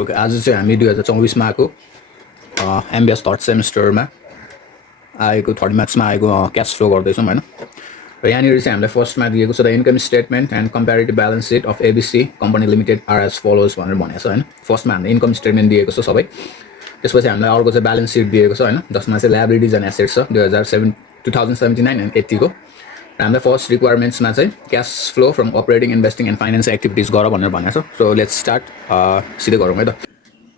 Okay, आज चाहिँ हामी 2024 मा आएको एमबिएस थर्ड सेमेस्टरमा आएको थर्ड मार्क्समा आएको क्यास फ्लो गर्दैछौँ हैन। र यहाँनिर चाहिँ हामीलाई फर्स्टमा दिएको छ the income statement and comparative balance sheet of ABC company limited are as follows भनेर भनेको छ हैन। फर्स्टमा हामीले इन्कम स्टेटमेन्ट दिएको छ सबै, त्यसपछि हामीलाई अर्को चाहिँ ब्यालेन्स सिट दिएको छ हैन, जसमा चाहिँ लायबिलिटिज एन्ड एसेट्स छ 2079 एन्ड 80 को। र हामीलाई फर्स्ट रिक्वायरमेन्ट्समा चाहिँ cash flow from operating investing and finance activities गर भनेर भनेको छ। सो लेट्स स्टार्ट, सिधै गरौँ है त।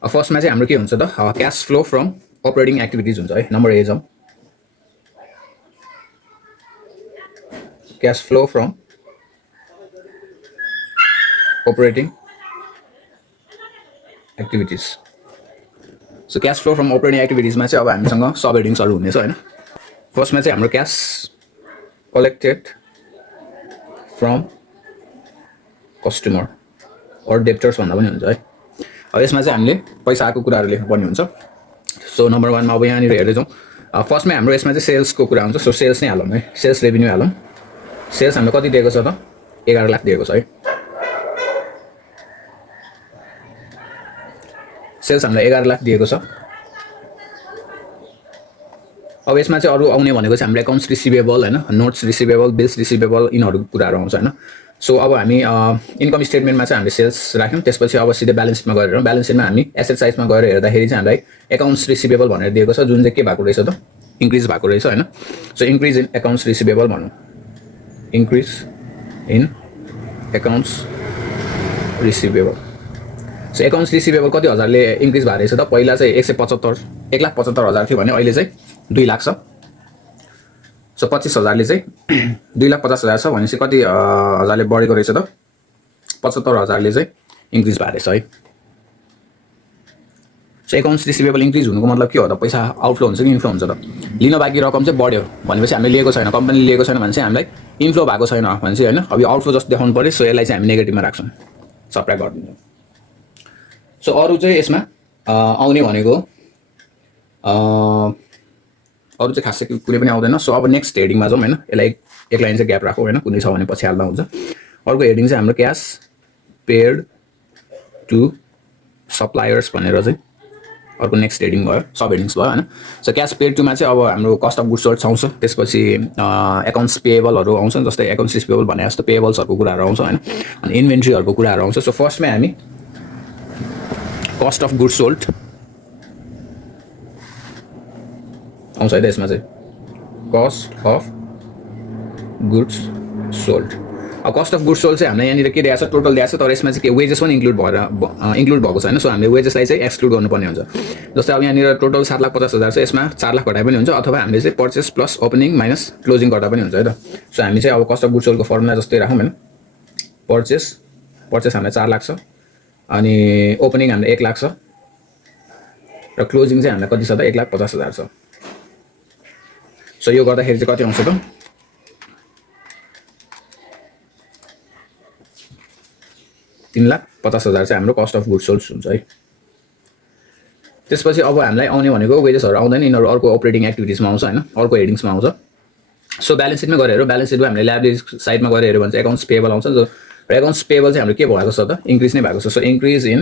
फर्स्टमा चाहिँ हाम्रो के हुन्छ त, cash flow from operating activities हुन्छ है। नम्बर ए जाउँ, cash flow from operating activities. So cash flow from operating activities मा चाहिँ अब हामीसँग सब हेडिङ्सहरु हुनेछ हैन। फर्स्टमा चाहिँ हाम्रो क्याश कलेक्टेड फ्रम कस्टमर और डेप्टर्स भन्दा पनि हुन्छ है। अब यसमा चाहिँ हामीले पैसा आएको कुराहरु लेख्नुपर्ने हुन्छ। सो नम्बर 1 मा अब यहाँनिर हेर्दै जाउँ। फर्स्टमा हाम्रो यसमा चाहिँ सेल्सको कुरा हुन्छ। सो सेल्स नै हालौँ है, सेल्स रेभेन्यू हालौँ। सेल्स हामीले कति दिएको छ त, 11 लाख दिएको छ है। सेल्स हामीले 11 लाख दिएको छ। अब यसमा चाहिँ अरु आउने भनेको चाहिँ हाम्रो अकाउन्ट्स रिसिभेबल हैन, नोट्स रिसिभेबल, बिल्स रिसिभेबल, यिनीहरु कुराहरु आउँछ हैन। सो अब हामी इन्कम स्टेटमेन्टमा चाहिँ हामीले सेल्स राख्यौं, त्यसपछि अब सिधै ब्यालेन्स सिटमा गएर हेरौँ। ब्यालेन्स सिटमा हामी एसेट साइडमा गएर हेर्दाखेरि चाहिँ हामीलाई अकाउन्ट्स रिसिभेबल भनेर दिएको छ, जुन चाहिँ के भएको रहेछ त, इन्क्रिज भएको रहेछ हैन। So increase in accounts receivable भनौँ, increase in accounts receivable. So accounts receivable कति हजारले इन्क्रिज भएको रहेछ त, पहिला चाहिँ 1,75,000 थियो भने अहिले चाहिँ 2 लाख छ। सो 25,000ले चाहिँ 2,50,000 छ भनेपछि कति हजारले बढेको रहेछ त, 75,000ले चाहिँ इन्क्रिज भएको रहेछ है। सो अकाउन्ट्स रिसिभेबल इन्क्रिज हुनुको मतलब के हो त, पैसा आउटफ्लो हुन्छ कि इन्फ्लो हुन्छ त। लिन बाँकी रकम चाहिँ बढ्यो भनेपछि हामीले लिएको छैन, कम्पनीले लिएको छैन भने चाहिँ हामीलाई इन्फ्लो भएको छैन भने चाहिँ हैन। अब यो आउटफ्लो जस्तो देखाउनु पर्यो। सो यसलाई चाहिँ हामी नेगेटिभमा राख्छौँ, सबट्र्याक्ट गरिदिन्छौँ। सो अरु चाहिँ यसमा आउने भनेको अरु चाहिँ खासै कुनै पनि आउँदैन। सो अब नेक्स्ट हेडिङमा जाउँ हैन। यसलाई एक लाइन चाहिँ ग्याप राखौँ हैन, कुनै छ भने पछि हाल्दा हुन्छ। अर्को हेडिङ चाहिँ हाम्रो क्यास पेड टु सप्लायर्स भनेर चाहिँ अर्को नेक्स्ट हेडिङ भयो, सब हेडिङ्स भयो हैन। सो क्यास पेड टुमा चाहिँ अब हाम्रो कस्ट अफ गुड्स सोल्ड आउँछ, त्यसपछि अकाउन्ट्स पेएबलहरु आउँछ, जस्तै अकाउन्ट्स रिसिभेबल भने जस्तो पेएबल्सहरुको कुराहरु आउँछ हैन, अनि इन्भेन्ट्रीहरुको कुराहरु आउँछ। सो फर्स्टमै हामी कस्ट अफ गुड्स सोल्ड आउँछ है त। यसमा चाहिँ कस्ट अफ गुड्स सोल्ड, अब कस्ट अफ गुड्स सोल्ड चाहिँ हामीलाई यहाँनिर के दिएको छ, टोटल दिएको छ, तर यसमा चाहिँ के वेजेस पनि इन्क्लुड भएको छ हैन। सो हामीले वेजेसलाई चाहिँ एक्सक्लुड गर्नुपर्ने हुन्छ। जस्तै अब यहाँनिर टोटल 7,50,000 छ, यसमा 4 लाख घटाए पनि हुन्छ, अथवा हामीले चाहिँ purchase plus opening minus closing गर्दा पनि हुन्छ है त। सो हामी चाहिँ अब कस्ट अफ गुड्स सोल्डको फर्मुला जस्तै राखौँ हैन। पर्चेस हामीलाई 4 लाख छ, अनि ओपनिङ हामीले 1 लाख छ, र क्लोजिङ चाहिँ हामीलाई कति छ त, 1,50,000 छ। सो यो गर्दाखेरि चाहिँ कति आउँछ त, 3,50,000 चाहिँ हाम्रो कस्ट अफ गुड्स सोल्ड हुन्छ है। त्यसपछि अब हामीलाई आउने भनेको वेजेसहरु आउँदैन, यिनीहरु अर्को अपरेटिङ एक्टिभिटिजमा आउँछ हैन, अर्को हेडिङ्समा आउँछ। सो ब्यालेन्स सिटमा गएर हेरौँ। ब्यालेन्स सिटमा हामीले लायबिलिटी साइडमा गएर हेर्यो भने चाहिँ अकाउन्ट्स पेएबल आउँछ। र अकाउन्ट्स पेएबल चाहिँ हाम्रो के भएको छ त, इन्क्रिज नै भएको छ। So increase in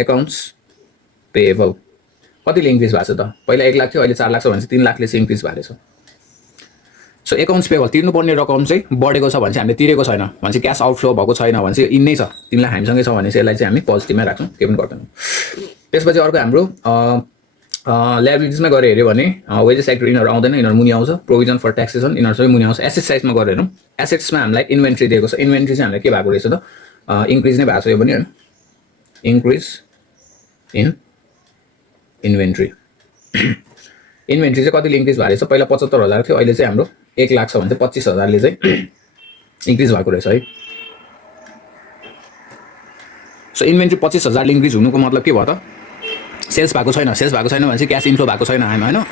accounts payable कतिले इन्क्रिज भएको छ त, पहिला 1 लाख थियो, अहिले 4 लाख छ भनेपछि 3 लाखले चाहिँ इन्क्रिज भएको छ। सो अकाउन्ट्स पेएबल तिर्नुपर्ने रकम चाहिँ बढेको छ भने चाहिँ हामीले तिरेको छैन भने चाहिँ क्यास आउटफ्लो भएको छैन भने चाहिँ इन नै छ, 3 लाख हामीसँगै छ भने चाहिँ यसलाई चाहिँ हामी पोजिटिभमै राख्छौँ, केही पनि गर्दैनौँ। त्यसपछि अर्को हाम्रो लायबिलिटिजमा गएर हेर्यो भने वेजेस एक्ट यिनीहरु आउँदैन, यिनीहरु मुनि आउँछ। प्रोभिजन फर ट्याक्सेसन यिनीहरु सबै मुनि आउँछ। एसेट साइडमा गएर हेरौँ। एसेट्समा हामीलाई इन्भेन्ट्री दिएको छ। इन्भेन्ट्री चाहिँ हामीलाई के भएको रहेछ त, इन्क्रिज नै भएको छ यो पनि हैन, इन्क्रिज इन इन्भेन्ट्री। इन्भेन्ट्री चाहिँ कतिले इन्क्रिज भएको रहेछ, पहिला 75,000 थियो, अहिले चाहिँ हाम्रो 1 लाख छ भने चाहिँ 25,000ले चाहिँ इन्क्रिज भएको रहेछ है। सो इन्भेन्ट्री 25,000ले इन्क्रिज हुनुको मतलब के भयो त, सेल्स भएको छैन। सेल्स भएको छैन भने चाहिँ क्यास इन्फ्लो भएको छैन हैन।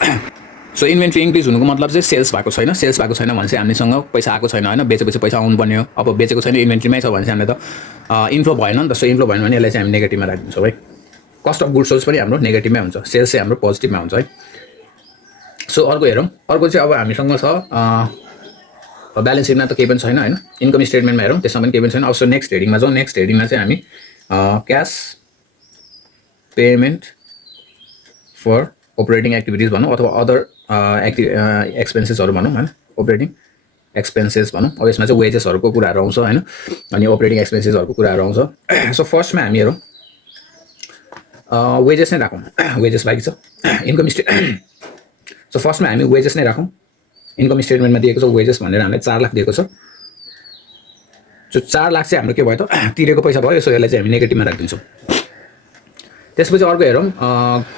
सो इन्भेन्ट्री इन्क्रिज हुनुको मतलब चाहिँ सेल्स भएको छैन। सेल्स भएको छैन भने चाहिँ हामीसँग पैसा आएको छैन हैन, बेचेपछि पैसा आउनु पर्ने हो। अब बेचेको छैन, इन्भेन्ट्रीमै छ भने चाहिँ हामीले त इन्फ्लो भएन नि त। सो इन्फ्लो भएन भने यसलाई चाहिँ हामी नेगेटिभमा राखिदिन्छौँ है। कस्ट अफ गुड्स सोल्ड पनि हाम्रो नेगेटिभमै हुन्छ, सेल्स चाहिँ हाम्रो पोजिटिभमा हुन्छ है। सो अर्को हेरौँ। अर्को चाहिँ अब हामीसँग छ ब्यालेन्स सिटमा त केही पनि छैन हैन इन्कम स्टेटमेन्टमा हेरौँ त्यसमा पनि केही पनि छैन अब नेक्स्ट हेडिङमा जाउँ नेक्स्ट हेडिङमा चाहिँ हामी cash payment for operating activities भनौँ अथवा अदर एक्सपेन्सेसहरू भनौँ हैन अपरेटिङ एक्सपेन्सेस भनौँ अब यसमा चाहिँ वेजेसहरूको कुराहरू आउँछ हैन अनि अपरेटिङ एक्सपेन्सेसहरूको कुराहरू आउँछ सो फर्स्टमा हामी हेरौँ वेजेस नै राखौँ वेजेस बाँकी छ इन्कम सो फर्स्टमा हामी वेजेस नै राखौँ इन्कम स्टेटमेन्टमा दिएको छ वेजेस भनेर हामीलाई 4 लाख दिएको छ सो 4 लाख चाहिँ हाम्रो के भयो त तिरेको पैसा भयो सो यसलाई चाहिँ हामी नेगेटिभमा राखिदिन्छौँ त्यसपछि अर्को हेरौँ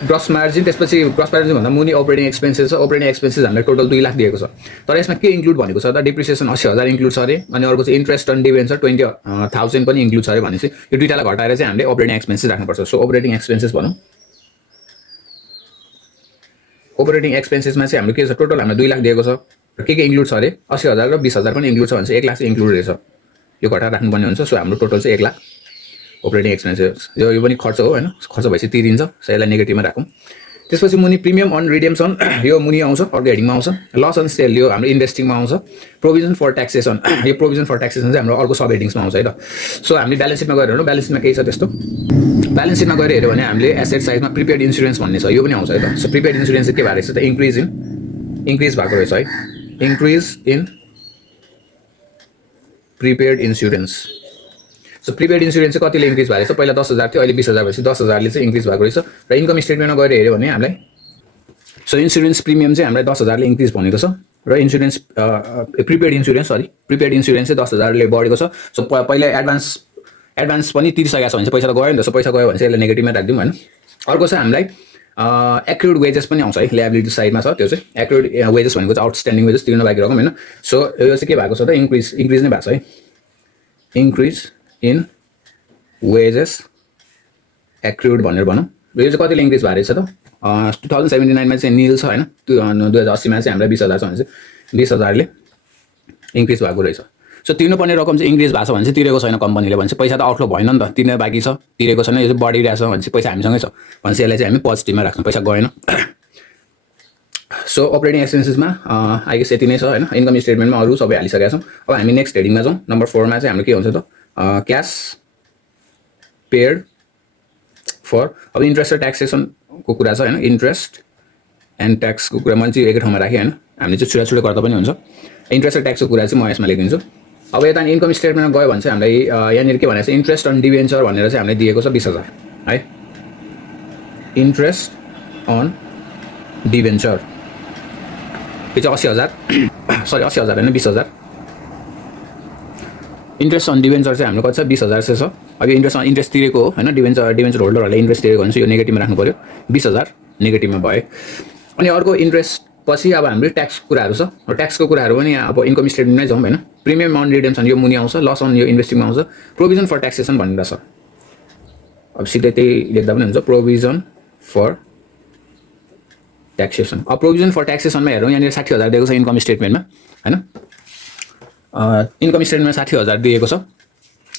ग्रस मार्जिन त्यसपछि ग्रस मार्जिन भन्दा मुनि अपरेटिङ एक्सपेन्सेस छ अपरेटिङ एक्सपेन्सेस हामीलाई टोटल 2 लाख दिएको छ तर यसमा के इन्क्लुड भनेको छ त डिप्रिसिएसन 80,000 इन्क्लुड छ अरे अनि अर्को चाहिँ इन्ट्रेस्ट अन डिबेन्चर 20,000 पनि इन्क्लुड छ अरे भनेपछि यो दुईटालाई घटाएर चाहिँ हामीले अपरेटिङ एक्सपेन्सेस राख्नुपर्छ सो अपरेटिङ एक्सपेन्सेस भनौँ अपरेटिङ एक्सपेन्सेसमा चाहिँ हाम्रो के छ टोटल हामीलाई 2 लाख दिएको छ र के इन्क्लुड छ अरे 80,000 र 20,000 पनि इन्क्लुड छ भने चाहिँ 1 लाख चाहिँ इन्क्लुड रहेछ यो घटाएर राख्नुपर्ने हुन्छ सो हाम्रो टोटल चाहिँ 1 लाख अपरेटिङ एक्सपेन्सेस यो पनि खर्च हो हैन खर्च भएपछि तिरिन्छ सो यसलाई नेगेटिभमा राखौँ त्यसपछि मुनि प्रिमियम अन रिडेम्सन यो मुनि आउँछ अर्को हेडिङमा आउँछ लस अन सेल यो हाम्रो इन्भेस्टिङमा आउँछ प्रोभिजन फर ट्याक्सेसन यो प्रोभिजन फर ट्याक्सेसन चाहिँ हाम्रो अर्को सब हेडिङ्समा आउँछ है त सो हामीले ब्यालेन्स सिटमा गएर हेरौँ ब्यालेन्स सिटमा केही छ त्यस्तो ब्यालेन्स सिटमा गएर हेऱ्यो भने हामीले एसेट साइडमा प्रिपेड इन्सुरेन्स भन्ने छ यो पनि आउँछ है त सो प्रिपेड इन्सुरेन्स चाहिँ के भएको रहेछ त इन्क्रिज भएको रहेछ है increase in prepaid insurance so prepaid insurance चाहिँ कतिले इन्क्रिज भएको रहेछ पहिला 10,000 थियो अहिले 20,000 भएपछि 10,000ले चाहिँ इन्क्रिज भएको रहेछ र इन्कम स्टेटमेन्टमा गएर हेऱ्यो भने हामीलाई सो इन्सुरेन्स प्रिमियम चाहिँ हामीलाई 10,000ले इन्क्रिज भनेको छ र इन्सुरेन्स प्रिपेड इन्सुरेन्स चाहिँ 10,000ले बढेको छ सो पहिला एडभान्स पनि तिरिसकेको छ भने चाहिँ पैसा त गयो नि त सो पैसा गयो भने चाहिँ यसलाई नेगेटिभमा राखिदिउँ हैन अर्को चाहिँ हामीलाई एक्रुड वेजेस पनि आउँछ है लायबिलिटी साइडमा छ त्यो चाहिँ एक्रुड वेजेस भनेको चाहिँ आउटस्ट्यान्डिङ वेजेस तिर्न बाँकी रकम हैन सो यो चाहिँ के भएको छ त इन्क्रिज नै भएको छ है इन्क्रिज इन वेजेस एक्रुड भनेर भनौँ यो चाहिँ कतिले इन्क्रिज भएको रहेछ त 2079 मा चाहिँ निल छ हैन 2080 मा चाहिँ हामीलाई 20,000 छ भने चाहिँ 20,000ले इन्क्रिज भएको रहेछ सो तिर्नुपर्ने रकम चाहिँ इन्क्रिज भएको छ भने चाहिँ तिरेको छैन कम्पनीले भने चाहिँ पैसा त आउटफ्लो भएन नि त तिर्न बाँकी छ तिरेको छैन यो चाहिँ बढिरहेछ भने चाहिँ पैसा हामीसँगै छ भने चाहिँ यसलाई चाहिँ हामी पोजिटिभमा राख्छौँ पैसा गएन सो अपरेटिङ एक्सपेन्सेसमा आई गेस यति नै छ हैन इन्कम स्टेटमेन्टमा अरू सबै हालिसकेका छौँ अब हामी नेक्स्ट हेडिङमा जाउँ नम्बर 4 मा चाहिँ हाम्रो के हुन्छ त क्याश पेड फर अब इन्ट्रेस्ट र ट्याक्सेसनको कुरा छ हैन इन्ट्रेस्ट एन्ड ट्याक्सको कुरा मैले चाहिँ एकै ठाउँमा राखेँ हैन हामीले चाहिँ छुट्टा गर्दा पनि हुन्छ इन्ट्रेस्ट र ट्याक्सको कुरा चाहिँ म यसमा लेखिदिन्छु अब यता इन्कम स्टेटमेन्टमा गयो भने चाहिँ हामीलाई यहाँनिर के भनेको छ इन्ट्रेस्ट अन डिबेन्चर भनेर चाहिँ हामीलाई दिएको छ 20,000 है इन्ट्रेस्ट अन डिबेन्चर यो चाहिँ 80,000 सरी 80,000 हैन 20,000 इन्ट्रेस्ट अन डिबेन्चर चाहिँ हाम्रो कति छ 20,000 चाहिँ छ अब यो इन्ट्रेस्ट तिरेको हो हैन डिबेन्चर होल्डरहरूले इन्ट्रेस्ट तिरेको भने चाहिँ यो नेगेटिभमा राख्नु पर्यो 20,000 नेगेटिभमा भयो अनि अर्को इन्ट्रेस्ट पछि अब हाम्रो ट्याक्सको कुराहरू छ ट्याक्सको कुराहरू पनि अब इन्कम स्टेटमेन्टमै जाउँ हैन प्रिमियम अन रिडेम्सन यो मुनि आउँछ लस अन यो इन्भेस्टिङमा आउँछ प्रोभिजन फर ट्याक्सेसन भनेर छ अब सिधै त्यही लेख्दा पनि हुन्छ प्रोभिजन फर ट्याक्सेसन अब प्रोभिजन फर ट्याक्सेसनमा हेरौँ यहाँनिर 60,000 दिएको छ इन्कम स्टेटमेन्टमा हैन इन्कम स्टेटमेन्टमा 60,000 दिएको छ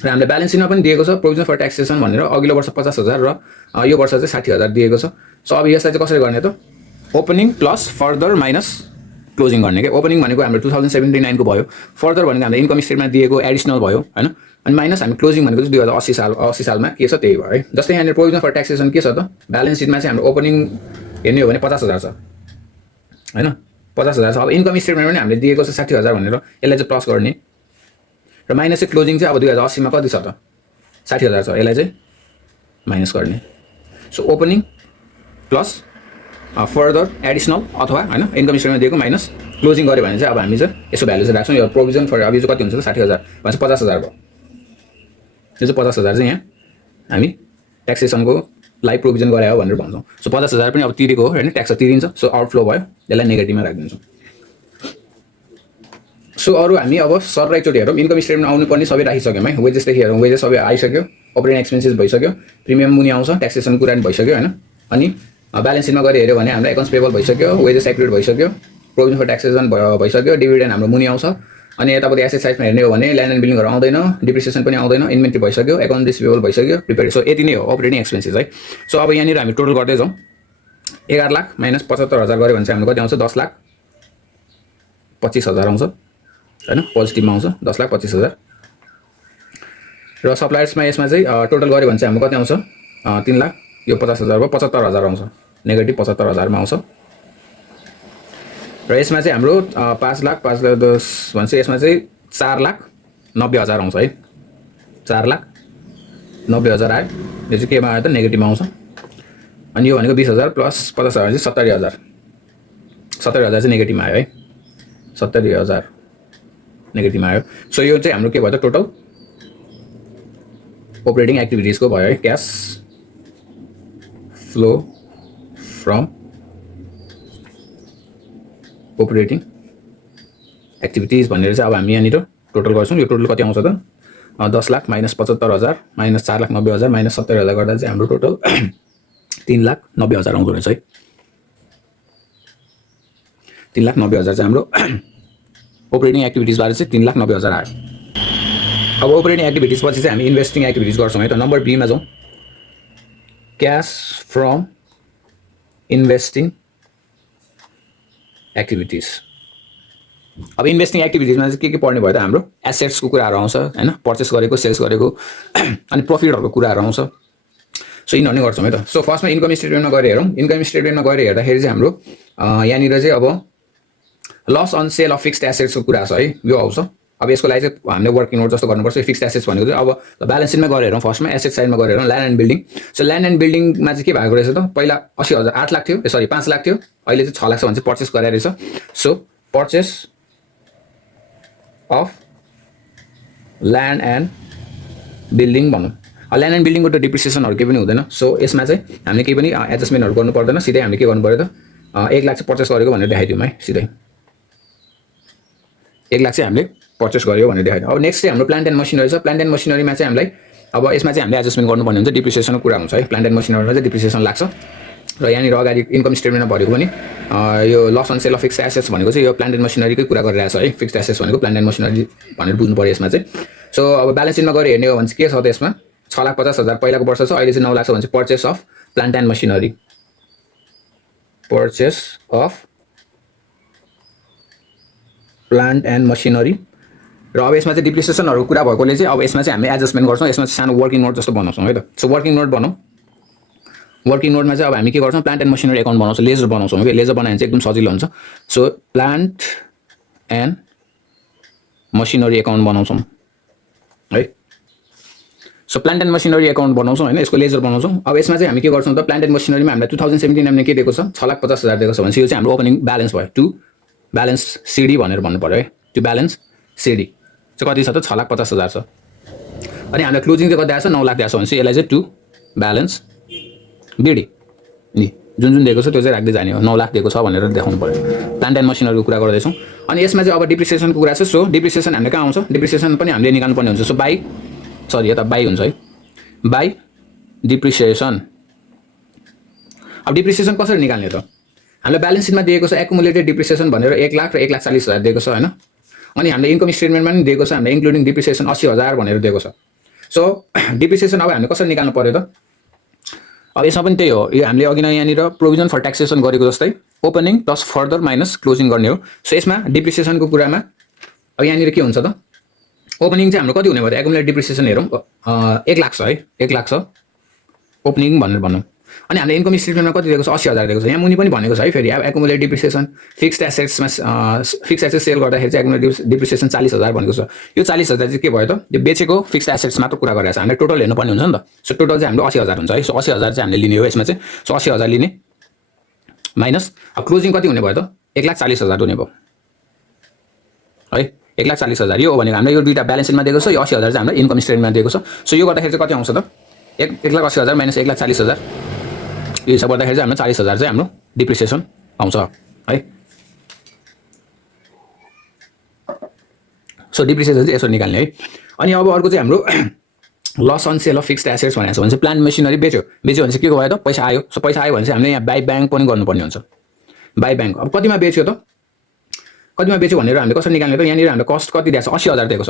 र हामीले ब्यालेन्स सिटमा पनि दिएको छ प्रोभिजन फर ट्याक्सेसन भनेर अघिल्लो वर्ष 50,000 र यो वर्ष चाहिँ 60,000 दिएको छ सो अब यसलाई चाहिँ कसरी गर्ने त opening plus further minus closing गर्ने के ओपनिङ भनेको हाम्रो 2079 को भयो फर्दर भनेको हाम्रो इन्कम स्टेटमेन्टमा दिएको एडिसनल भयो हैन अनि माइनस हामी क्लोजिङ भनेको चाहिँ 2080 सालमा के छ त्यही भयो है जस्तै यहाँनिर प्रोभिजन फर ट्याक्सेसन के छ त ब्यालेन्स सिटमा चाहिँ हाम्रो ओपनिङ हेर्ने हो भने 50,000 छ हैन 50,000 छ अब इन्कम स्टेटमेन्ट पनि हामीले दिएको छ 60,000 भनेर यसलाई चाहिँ प्लस गर्ने र माइनस चाहिँ क्लोजिङ चाहिँ अब 2080 मा कति छ त 60,000 छ यसलाई चाहिँ माइनस गर्ने so opening plus further additional अथवा हैन इन्कम स्टेटमेन्ट दिएको माइनस क्लोजिङ गऱ्यो भने चाहिँ अब हामी चाहिँ यसो भ्यालु चाहिँ राख्छौँ यो प्रोभिजन फर अब यो चाहिँ कति हुन्छ त 60,000 भने 50,000 भयो यो चाहिँ 50,000 चाहिँ यहाँ हामी ट्याक्सेसनको लाइफ प्रोभिजन गरे हो भनेर भन्छौँ सो 50,000 पनि अब तिरेको हो हैन ट्याक्स तिरिन्छ सो आउटफ्लो भयो यसलाई नेगेटिभमा राखिदिन्छौँ सो अरू हामी अब सरैचोटि हेरौँ इन्कम स्टेटमेन्ट आउनु पर्ने सबै राखिसक्यौँ है वेजेसदेखि हेरौँ वेजेस सबै आइसक्यो अपरेटिङ एक्सपेन्सेस भइसक्यो प्रिमियम मुनि आउँछ ट्याक्सेसन कुरा पनि भइसक्यो हैन अनि ब्यालेन्स सिटमा गएर हेऱ्यो भने हामीलाई एकाउन्ट्स पेबल भइसक्यो वेजेस एक्युरेट भइसक्यो प्रोभिजन फर ट्याक्सेसन भइसक्यो डिभिडेन्ड हाम्रो मुनि आउँछ अनि यतापट्टि एसेट साइडमा हेर्ने हो भने ल्यान्ड एन्ड बिल्डिङहरू आउँदैन डिप्रिसिएसन पनि आउँदैन इन्भेन्ट्री भइसक्यो एकाउन्ट रिसिभेबल भइसक्यो प्रिपेड सो यति नै हो अपरेटिङ एक्सपेन्सेस है सो अब यहाँनिर हामी टोटल गर्दै जाउँ 11 लाख माइनस 75,000 गऱ्यो भने चाहिँ हाम्रो कति आउँछ 10,25,000 आउँछ हैन पोजिटिभमा आउँछ 10,25,000 र सप्लायर्समा यसमा चाहिँ टोटल गऱ्यो भने चाहिँ हाम्रो कति आउँछ 3 लाख यो 50,000 भयो 75,000 आउँछ नेगेटिभ 75,000 मा आउँछ र यसमा चाहिँ हाम्रो 5 लाख 10 भन्छ यसमा चाहिँ 4,90,000 आउँछ है 4,90,000 आयो यो चाहिँ केमा आयो त नेगेटिभमा आउँछ अनि यो भनेको 20,000 प्लस 50,000 चाहिँ 70,000 चाहिँ नेगेटिभमा आयो है 70,000 नेगेटिभमा आयो सो यो चाहिँ हाम्रो के भयो त टोटल अपरेटिङ एक्टिभिटिजको भयो है cash flow from operating activities भनेर चाहिँ अब हामी यहाँनिर टोटल गर्छौँ यो टोटल कति आउँछ त 10 लाख माइनस 75,000 माइनस 4,90,000 माइनस 70,000 गर्दा चाहिँ हाम्रो टोटल 3,90,000 आउँदो रहेछ है 3,90,000 चाहिँ हाम्रो अपरेटिङ एक्टिभिटिजबाट चाहिँ 3,90,000 आयो अब अपरेटिङ एक्टिभिटिज पछि चाहिँ हामी इन्भेस्टिङ एक्टिभिटिज गर्छौँ है त नम्बर बी मा जाउँ क्याश फ्रम इन्भेस्टिङ एक्टिभिटिज अब इन्भेस्टिङ एक्टिभिटिजमा चाहिँ के पढ्ने भयो त हाम्रो एसेट्सको कुराहरू आउँछ हैन पर्चेस गरेको सेल्स गरेको अनि प्रफिटहरुको कुराहरू आउँछ सो यिनीहरु नै गर्छौँ है त सो फर्स्टमा इन्कम स्टेटमेन्टमा गएर हेरौँ इन्कम स्टेटमेन्टमा गएर हेर्दाखेरि चाहिँ हाम्रो यहाँनिर चाहिँ अब loss on sale of fixed एसेट्सको कुरा छ है यो आउँछ अब यसको लागि चाहिँ हामीले वर्किङ नोट जस्तो गर्नुपर्छ फिक्स्ड एसेट्स भनेको चाहिँ अब ब्यालेन्स सिटमा गएर हेरौँ फर्स्टमा एसेट साइडमा गएर हेरौँ land and building so land and बिल्डिङमा चाहिँ के भएको रहेछ त पहिला 80,000 8 लाख थियो सरी 5 लाख थियो अहिले चाहिँ 6 लाखसम्म चाहिँ पर्चेस गरेर रहेछ so purchase of land and building भनौँ ल्यान्ड एन्ड बिल्डिङको त डिप्रिसिएसनहरु केही पनि हुँदैन सो यसमा चाहिँ हामीले केही पनि एडजस्टमेन्टहरु गर्नु पर्दैन सिधै हामीले के गर्नु पर्यो त 1 लाख चाहिँ पर्चेस गरेको भनेर देखाइदिउँ है सिधै 1 लाख चाहिँ हामीले पर्चेस गर्यो भनेर देखाइदिउँ अब नेक्स्ट चाहिँ हाम्रो प्लान्ट एन्ड मसिनरी छ प्लान्ट एन्ड मसिनरीमा चाहिँ हामीलाई अब यसमा चाहिँ हामीले एडजस्टमेन्ट गर्नुपर्ने हुन्छ डिप्रिसिएसनको कुरा हुन्छ है प्लान्ट एन्ड मसिनरीमा चाहिँ डिप्रिसिएसन लाग्छ र यहाँनिर अगाडि इन्कम स्टेटमेन्टमा भरेको पनि यो loss on sale of fixed assets भनेको चाहिँ यो प्लान्ट एन्ड मसिनरीकै कुरा गरिरहेको छ है फिक्स्ड एसेट्स भनेको प्लान्ट एन्ड मसिनरी भनेर बुझ्नु पर्यो यसमा चाहिँ सो अब ब्यालेन्स सिटमा गएर हेर्ने हो भने चाहिँ के छ त यसमा 6,50,000 पहिलाको वर्ष छ अहिले चाहिँ 9 लाख छ भने चाहिँ purchase of plant and machinery purchase of plant and machinery र अब यसमा चाहिँ डिप्रिसिएसनहरु कुरा भएकोले चाहिँ अब यसमा चाहिँ हामी एडजस्टमेन्ट गर्छौँ यसमा चाहिँ सानो वर्किङ नोट जस्तो बनाउँछौँ है त सो वर्किङ नोट बनाऊ वर्किङ नोटमा चाहिँ अब हामी के गर्छौँ प्लान्ट एन्ड मसिनरी एकाउन्ट बनाउँछौँ लेजर बनाउँछौँ के लेजर बनायो भने चाहिँ एकदम सजिलो हुन्छ so plant and machinery account बनाउँछौँ है so plant and machinery account बनाउँछौँ हैन यसको लेजर बनाउँछौँ अब यसमा चाहिँ हामी के गर्छौँ त प्लान्ट एन्ड मसिनरीमा हामीलाई 2017 हामीले के दिएको छ 6,50,000 दिएको छ भने यो चाहिँ हाम्रो ओपनिङ ब्यालेन्स भयो टु ब्यालेन्स सिडी भनेर भन्नु पर्यो है त्यो ब्यालेन्स सिडी चाहिँ कति छ त 6,50,000 छ अनि हामीलाई क्लोजिङ चाहिँ कति आएको छ 9 लाख दिएको छ भने चाहिँ यसलाई चाहिँ टु ब्यालेन्स बिडी नि जुन जुन दिएको छ त्यो चाहिँ राख्दै जाने हो 9 लाख दिएको छ भनेर देखाउनु पर्यो प्लान्ट एन्ड मसिनरीको कुरा गर्दैछौँ अनि यसमा चाहिँ अब डिप्रिसिएसनको कुरा छ सो डिप्रिसिएसन हामीले कहाँ आउँछ डिप्रिसिएसन पनि हामीले निकाल्नु पर्ने हुन्छ सो बाई सरी यता बाई हुन्छ है बाई डिप्रिसिएसन अब डिप्रिसिएसन कसरी निकाल्ने त हामीलाई ब्यालेन्स सिटमा दिएको छ एकुमुलेटेड डिप्रिसिएसन भनेर 1 लाख र 1,40,000 दिएको छ हैन अनि हामीले इन्कम स्टेटमेन्टमा पनि दिएको छ हामीले इन्क्लुडिङ डिप्रिसिएसन 80,000 भनेर दिएको छ सो डिप्रिसिएसन अब हामीले कसरी निकाल्नु पर्यो त अब यसमा पनि त्यही हो यो हामीले अघि नै यहाँनिर प्रोभिजन फर ट्याक्सेसन गरेको जस्तै opening plus further minus closing गर्ने हो सो यसमा डिप्रिसिएसनको कुरामा अब यहाँनिर के हुन्छ त ओपनिङ चाहिँ हाम्रो कति हुने भयो त एकुमुलेटेड डिप्रिसिएसन हेरौँ 1 लाख छ है 1 लाख छ ओपनिङ भनेर भनौँ अनि हामीले इन्कम स्टेटमेन्टमा कति दिएको छ 80,000 दिएको छ यहाँ मुनि पनि भनेको छ है फेरि अब एकुमुलेटेड डिप्रिसिएसन फिक्स्ड एसेट्समा फिक्स्ड एसेट्स सेल गर्दाखेरि चाहिँ एकुमुलेटेड डिप्रिसिएसन 40,000 भनेको छ यो 40,000 चाहिँ के भयो त यो बेचेको फिक्स्ड एसेट्स मात्र कुरा गरेको छ हामीले टोटल हेर्नुपर्ने हुन्छ नि त सो टोटल चाहिँ हाम्रो 80,000 हुन्छ है सो 80,000 चाहिँ हामीले लिने हो यसमा चाहिँ सो 80,000 लिने माइनस अब क्लोजिङ कति हुने भयो त 1,40,000 हुने भयो है 1,40,000 यो हो भनेको हामीले यो दुईटा ब्यालेन्स सिटमा दिएको छ यो 80,000 चाहिँ हामीले इन्कम स्टेटमेन्टमा दिएको छ सो यो गर्दाखेरि चाहिँ कति आउँछ त 1,80,000 माइनस 1,40,000 यो हिसाब गर्दाखेरि चाहिँ हाम्रो 40,000 चाहिँ हाम्रो डिप्रिसिएसन आउँछ है सो डिप्रिसिएसन चाहिँ यसरी निकाल्ने है अनि अब अर्को चाहिँ हाम्रो loss on sale of fixed assets भनेको छ भने चाहिँ प्लान्ट मेसिनरी बेच्यो भने चाहिँ के भयो त पैसा आयो सो पैसा आयो भने चाहिँ हामीले यहाँ बाई ब्याङ्क पनि गर्नुपर्ने हुन्छ बाई ब्याङ्क अब कतिमा बेच्यो त कतिमा बेच्यो भनेर हामीले कसरी निकाल्ने त यहाँनिर हामीले कस्ट कति दिएको छ 80,000 दिएको छ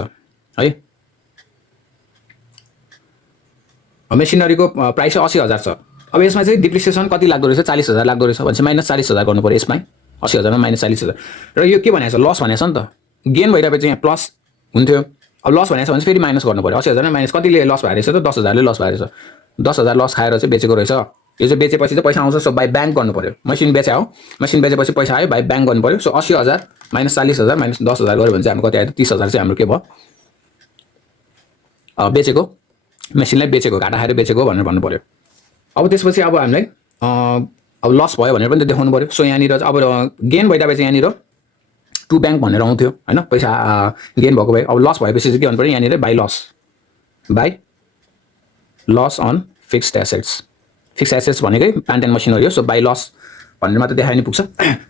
है मेसिनरीको प्राइस 80,000 छ अब यसमा चाहिँ डिप्रिसिएसन कति लाग्दो रहेछ 40,000 लाग्दो रहेछ भने चाहिँ माइनस 40,000 गर्नु पर्यो यसमा 80,000 मा माइनस 40,000 र यो के भनेको छ लस भनेको छ नि त गेन भइरहेपछि यहाँ प्लस हुन्थ्यो, अब लस भनेको छ भने फेरि माइनस गर्नु पऱ्यो। 80,000 माइनस कतिले लस भएर रहेछ त 10,000ले लस भएर रहेछ, 10,000 लस खाएर चाहिँ बेचेको रहेछ। यो चाहिँ बेचेपछि चाहिँ पैसा आउँछ, सो बाई ब्याङ्क गर्नु पऱ्यो। मसिन बेच्यो, मसिन बेचेपछि पैसा आयो, बाई ब्याङ्क गर्नु पऱ्यो। सो 80,000 माइनस 40,000 माइनस 10,000 गऱ्यो भने चाहिँ हाम्रो कति आयो त 30,000 चाहिँ हाम्रो के भयो बेचेको, मेसिनलाई बेचेको, घाटा खाएर बेचेको भनेर भन्नु पऱ्यो। अब त्यसपछि अब हामीलाई अब लस भयो भनेर पनि त देखाउनु पऱ्यो। सो यहाँनिर अब गेन भइरहेपछि यहाँनिर टु ब्याङ्क भनेर आउँथ्यो होइन, पैसा गेन भएको भए। अब लस भएपछि चाहिँ के भन्नु पऱ्यो यहाँनिर by loss on fixed assets. Fixed assets भनेकै प्लान्ट एन्ड मसिनरी हो। सो बाई लस भनेर मात्र देखाइ नि पुग्छ।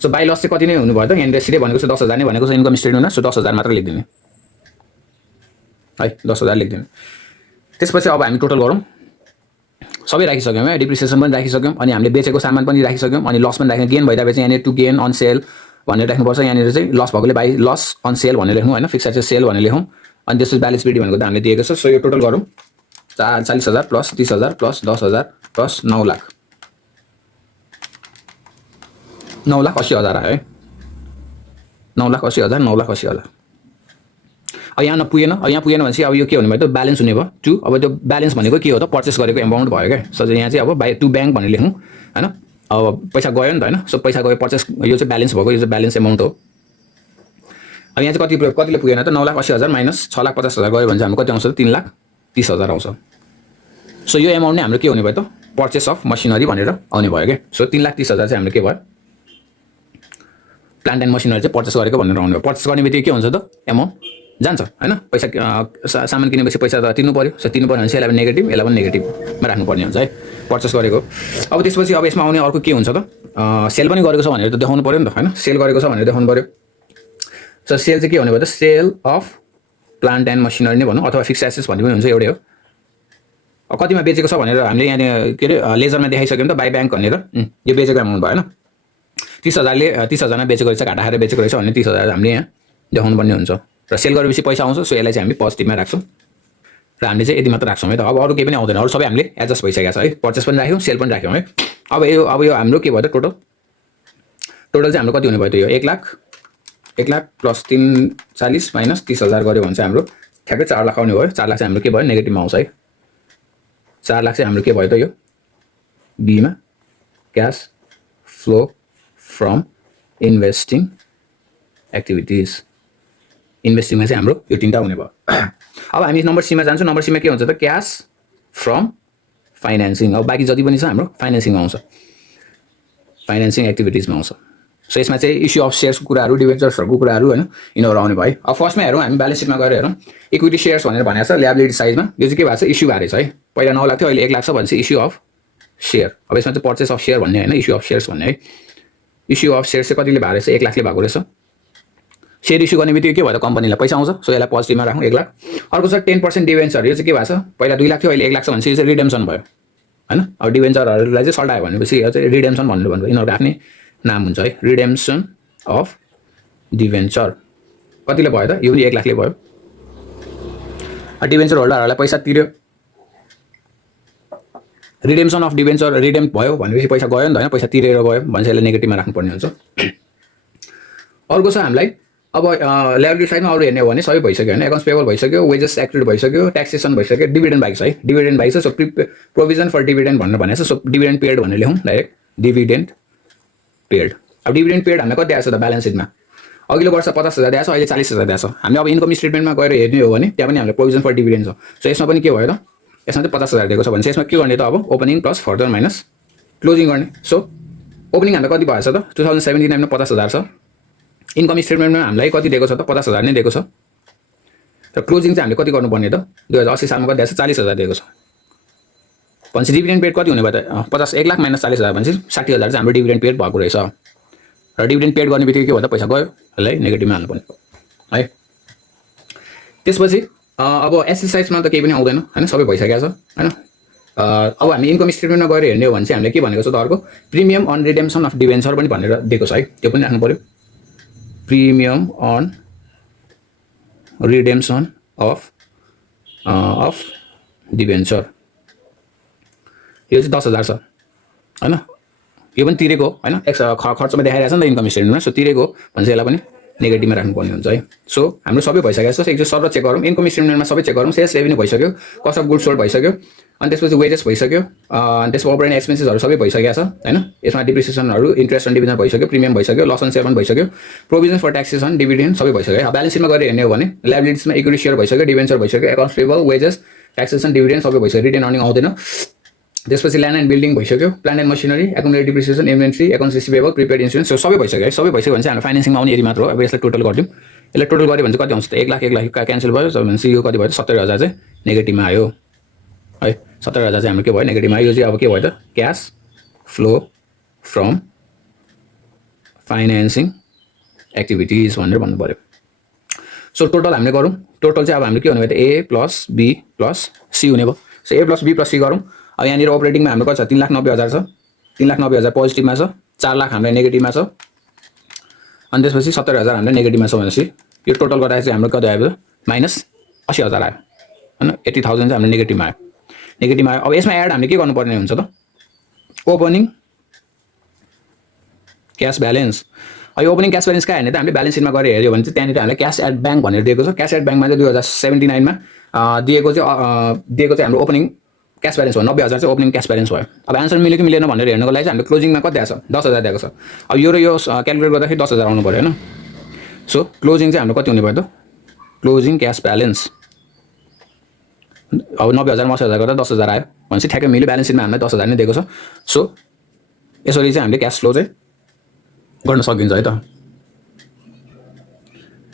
सो बाई लस चाहिँ कति नै हुनुभयो त यहाँनिर सिधै भनेको छ 10,000 नै भनेको छ इन्कम स्टेटमेन्टमा। सो 10,000 मात्र लेखिदिने है, 10,000 लेखिदिने। त्यसपछि अब हामी टोटल गरौँ, सबै राखिसक्यौँ है, डिप्रिसिएसन पनि राखिसक्यौँ, अनि हामीले बेचेको सामान पनि राखिसक्यौँ, अनि लस पनि राख्यौँ। गेन भइरहेपछि यहाँनिर टु गेन अन सेल भनेर राख्नुपर्छ। यहाँनिर चाहिँ लस भएकोले बाई लस अन सेल भनेर लेख्नु होइन, फिक्स एसेट सेल भनेर लेखौँ। अनि त्यसपछि ब्यालेन्स पिडी भनेको त हामीले दिएको छ। सो यो टोटल गरौँ 40,000 प्लस 30,000 प्लस 10,000 प्लस 9,80,000 आयो है, 9,80,000 9,80,000। अब यहाँ नपुगेन, अब यहाँ पुगेन भनेपछि अब यो के हुने भयो त ब्यालेन्स हुने भयो टु। अब त्यो ब्यालेन्स भनेको के हो त पर्चेस गरेको एमाउन्ट भयो क्या। सो यहाँ चाहिँ अब बाई टु ब्याङ्क भनेर लेखौँ होइन। अब पैसा गयो नि त होइन, सो पैसा गयो पर्चेस, यो चाहिँ ब्यालेन्स भएको, यो चाहिँ ब्यालेन्स एमाउन्ट हो। अब यहाँ चाहिँ कतिले पुगेन त 9,80,000 माइनस 6,50,000 गयो भने चाहिँ हाम्रो कति आउँछ त 3,30,000 आउँछ। सो यो एमाउन्ट नै हाम्रो के हुने भयो त पर्चेस अफ मसिनरी भनेर आउने भयो क्या। सो 3,30,000 चाहिँ हाम्रो के भयो प्लान्ट एन्ड मसिनरी चाहिँ पर्चेस गरेको भनेर आउने भयो। पर्चेस गर्ने बित्तिकै के हुन्छ त एमाउन्ट जान्छ होइन, पैसा सामान किनेपछि पैसा त तिर्नु पऱ्यो। सो तिर्नु पऱ्यो भने चाहिँ यसलाई नेगेटिभ, यसलाई पनि नेगेटिभमा राख्नुपर्ने हुन्छ है पर्चेस गरेको। अब त्यसपछि अब यसमा आउने अर्को के हुन्छ त सेल पनि गरेको छ भनेर त देखाउनु पऱ्यो नि त होइन, सेल गरेको छ भनेर देखाउनु पऱ्यो। सो सेल चाहिँ के हुने भयो त sale of plant and machinery नै भनौँ, अथवा फिक्स एसेट्स भन्ने पनि हुन्छ एउटै हो। अब कतिमा बेचेको छ भनेर हामीले यहाँ के अरे लेजरमा देखाइसक्यौँ त बाई ब्याङ्क भनेर, यो बेचेको एमाउन्ट भयो होइन। 30,000मा बेचेको रहेछ, घाटा खाएर बेचेको रहेछ भने 30,000 हामीले यहाँ देखाउनु पर्ने हुन्छ। र सेल गरेपछि पैसा आउँछ, सो यसलाई चाहिँ हामी पोजिटिभमा राख्छौँ र हामीले चाहिँ यति मात्र राख्छौँ है त। अब अरू केही पनि आउँदैन, अरू सबै हामीले एडजस्ट भइसकेको छ है, पर्चेस पनि राख्यौँ सेल पनि राख्यौँ है। अब यो हाम्रो के भयो त टोटल चाहिँ हाम्रो कति हुने भयो त यो 1,00,000 प्लस 340 माइनस 30,000 गऱ्यो भने चाहिँ हाम्रो ठ्याक्कै 4 लाख आउने भयो। 4 लाख चाहिँ हाम्रो के भयो नेगेटिभमा आउँछ है। 4 लाख चाहिँ हाम्रो के भयो त यो बीमा cash flow from investing activities. इन्भेस्टिङमा चाहिँ हाम्रो यो 3टा हुने भयो। अब हामी नम्बर सीमा जान्छौँ। नम्बर सीमा के हुन्छ त क्यास फ्रम फाइनेन्सिङ। अब बाँकी जति पनि छ हाम्रो फाइनेन्सिङमा आउँछ, फाइनेन्सिङ एक्टिभिटिजमा आउँछ। सो यसमा चाहिँ इस्यु अफ सेयर्सको कुराहरू, डिभेन्चर्सहरूको कुराहरू होइन यिनीहरू आउने भयो। अब फर्स्टमा हेरौँ हामी ब्यालेन्स सिटमा गएर हेरौँ इक्विटी सेयर्स भनेर भनेको छ ल्याबिलिटी साइजमा। यो चाहिँ के भएको छ इस्यु भएको छ है, पहिला 9 लाख थियो अहिले 1 लाख छ भने चाहिँ इस्यु अफ सेयर। अब यसमा चाहिँ पर्चेस अफ सेयर भन्ने होइन इस्यु अफ सेयर्स भन्ने है। इस्यु अफ सेयर चाहिँ कतिले भएको रहेछ 1 लाखले भएको रहेछ। सेयर इस्यु गर्ने बित्तिकै के भयो त कम्पनीलाई पैसा आउँछ, सो यसलाई पोजिटिभमा राखौँ 1 लाख। अर्को छ 10% डिभेन्चर। यो चाहिँ के भएको छ पहिला 2 लाख थियो अहिले 1 लाख छ भने चाहिँ यो चाहिँ रिडेम्सन भयो होइन। अब डिभेन्चरहरूलाई चाहिँ सल्टायो भनेपछि यो चाहिँ रिडेम्सन भनेर भन्नु, यिनीहरूको आफ्नै नाम हुन्छ है, रिडेम्सन अफ डिभेन्चर। कतिले भयो त यो पनि 1 लाखले भयो। डिभेन्चर होल्डरहरूलाई पैसा तिर्यो, रिडेम्सन अफ डिभेन्चर रिडेम भयो भनेपछि पैसा गयो नि त होइन, पैसा तिरेर गयो भनेपछि यसलाई नेगेटिभमा राख्नुपर्ने हुन्छ। अर्को छ हामीलाई अब ल्याबिलिटी साइडमा अरू हेर्ने हो भने सबै भइसक्यो होइन, एकाउन्ट्स पेबल भइसक्यो, वेजेस एक्टिभ भइसक्यो, ट्याक्सेसन भइसक्यो, डिभिडेन्ड बाइक छ है, डिभिडेन्ड बाइक छ। सो प्रोभिजन फर डिभिडेन्ड भनेर भनेको छ। सो डिभिडेन्ड पेड भनेर लेखौँ डाइरेक्ट डिभिडेन्ड पेड। अब डिभिडेन्ड पेड हामीलाई कति आएको छ त ब्यालेन्स सिटमा अघिल्लो वर्ष 50,000 दिएको छ, अहिले 40,000 दिएको छ। हामीले अब इन्कम स्टेटमेन्टमा गएर हेर्ने हो भने त्यहाँ पनि हामीले प्रोभिजन फर डिभिडेन्ड छ। सो यसमा पनि के भयो त यसमा चाहिँ 50,000 दिएको छ भने यसमा के गर्ने त अब opening plus further minus closing गर्ने। सो ओपनिङ हामीलाई कति भएछ त 2017 मा 50,000 छ, इन्कम स्टेटमेन्टमा हामीलाई कति दिएको छ त 50,000 नै दिएको छ। र क्लोजिङ चाहिँ हामीले कति गर्नुपर्ने त 2080 सालमा कति दिएको छ 40,000 दिएको छ भनेपछि डिभिडेन्ड पेड कति हुने भयो त 1 लाख माइनस 40,000 भनेपछि 60,000 चाहिँ हाम्रो डिभिडेन्ड पेड भएको रहेछ। र डिभिडेन्ड पेड गर्ने बित्तिकै के भयो त पैसा गयो, यसलाई नेगेटिभमा हाल्नुपर्ने है। त्यसपछि अब एक्सर्साइजमा त केही पनि आउँदैन होइन, सबै भइसकेको छ होइन। अब हामी इन्कम स्टेटमेन्टमा गएर हेर्ने हो भने चाहिँ हामीले के भनेको छ त अर्को premium on redemption of debenture पनि भनेर दिएको छ है, त्यो पनि राख्नु पऱ्यो। Premium on redemption of debenture यो चाहिँ 10,000 छ होइन, यो पनि तिरेको होइन, खर्चमा देखाइरहेको छ नि त इन्कम स्टेटमेन्टमा। सो तिरेको भन्छ यसलाई पनि नेगेटिभमा राख्नुपर्ने हुन्छ है। सो हाम्रो सबै भइसकेको छ। एकचोटि सर चेक गरौँ, इन्कम स्टेटमेन्टमा सबै चेक गरौँ। सेल्स रेभेन्यू भइसक्यो, कस्ट अफ गुड्स सोल्ड भइसक्यो, अनि त्यसपछि वेजेस भइसक्यो, अनि त्यसको अपरेटिङ एक्सपेन्सेसहरू सबै भइसकेको छ हैन। यसमा डिप्रिसिएसनहरू, इन्ट्रेस्ट एन्ड डिभिजन भइसक्यो, प्रिमियम भइसक्यो, लस एन्ड सेयरमेन्ट भइसक्यो, प्रोभिजन फर ट्याक्सेसन, डिभिडेन्ड सबै भइसक्यो। अब ब्यालेन्स सिटमा गएर हेर्ने हो भने लायबिलिटिजमा इक्विटी सेयर भइसक्यो, डिभेन्चर भइसक्यो, accounts payable, wages, taxation, dividend सबै भइसक्यो, रिटेन अर्निङ आउँदैन। त्यसपछि ल्यान्ड एन्ड बिल्डिङ भइसक्यो, plant and machinery, accumulated depreciation, inventory, accounts receivable, prepaid insurance सबै भइसक्यो है। सबै भइसक्यो भने चाहिँ हाम्रो फाइनेन्सिङमा आउने एरी मात्र हो। अब यसलाई टोटल गरिदिउँ। यसलाई टोटल गऱ्यो भने चाहिँ कति आउँछ त 1 लाख क्यान्सल भयो भनेपछि यो कति भयो त 70,000 चाहिँ नेगेटिभमा आयो है। 70,000 चाहिँ हाम्रो के भयो नेगेटिभमा आयो। यो चाहिँ अब के भयो त cash flow from financing activities भनेर भन्नु पर्यो। सो टोटल हामीले गरौँ। टोटल चाहिँ अब हाम्रो के हुने भयो त A + B + C हुने भयो। सो A + B + C गरौँ। अब यहाँनिर अपरेटिङमा हाम्रो कति छ 3,90,000 छ, 3,90,000 पोजिटिभमा छ, 4 लाख हाम्रो नेगेटिभमा छ, अनि त्यसपछि 70,000 हाम्रो नेगेटिभमा छ भनेपछि यो टोटल गर्दा चाहिँ हाम्रो कति आयो -80,000 आयो हैन। 80,000 चाहिँ हाम्रो नेगेटिभमा आयो। नेगेटिभमा आयो। अब यसमा एड हामीले के गर्नुपर्ने हुन्छ त ओपनिङ क्यास ब्यालेन्स। यो ओपनिङ क्यास ब्यालेन्स कहाँ हेर्ने त हामीले ब्यालेन्स सिटमा गएर हेर्यो भने चाहिँ त्यहाँनिर हामीले क्यास एट ब्याङ्क भनेर दिएको छ। क्यास एट ब्याङ्कमा चाहिँ 2079 मा दिएको चाहिँ हाम्रो ओपनिङ क्यास ब्यालेन्स हो 90,000 चाहिँ ओपनिङ क्यास ब्यालेन्स भयो। अब एन्सर मिल्यो कि मिलेन भनेर हेर्नको लागि चाहिँ हामीले क्लोजिङमा कति आएको छ 10,000 दिएको छ। अब यो र यो क्याल्कुलेट गर्दाखेरि 10,000 आउनु पर्यो हैन। सो क्लोजिङ चाहिँ हाम्रो कति हुने भयो त क्लोजिङ क्यास ब्यालेन्स। अब 90,000 80,000 गर्दा 10,000 आयो भनेपछि ठ्याक्कै मिल्यो। ब्यालेन्स सिटमा हामीले 10,000 नै दिएको छ। सो यसरी चाहिँ हामीले क्यास फ्लो चाहिँ गर्न सकिन्छ है त।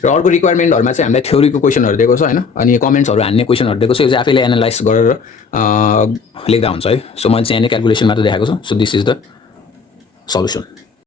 र अर्को रिक्वायरमेन्टहरुमा चाहिँ हामीलाई थ्योरीको क्वेशनहरु दिएको छ हैन, अनि कमेन्ट्सहरु हान्ने क्वेशनहरु दिएको छ। यो चाहिँ आफैले एनालाइज गरेर लेख्दा हुन्छ है। सो मैले चाहिँ यहाँ क्याल्कुलेसन मात्र देखाएको छु। So this is the solution.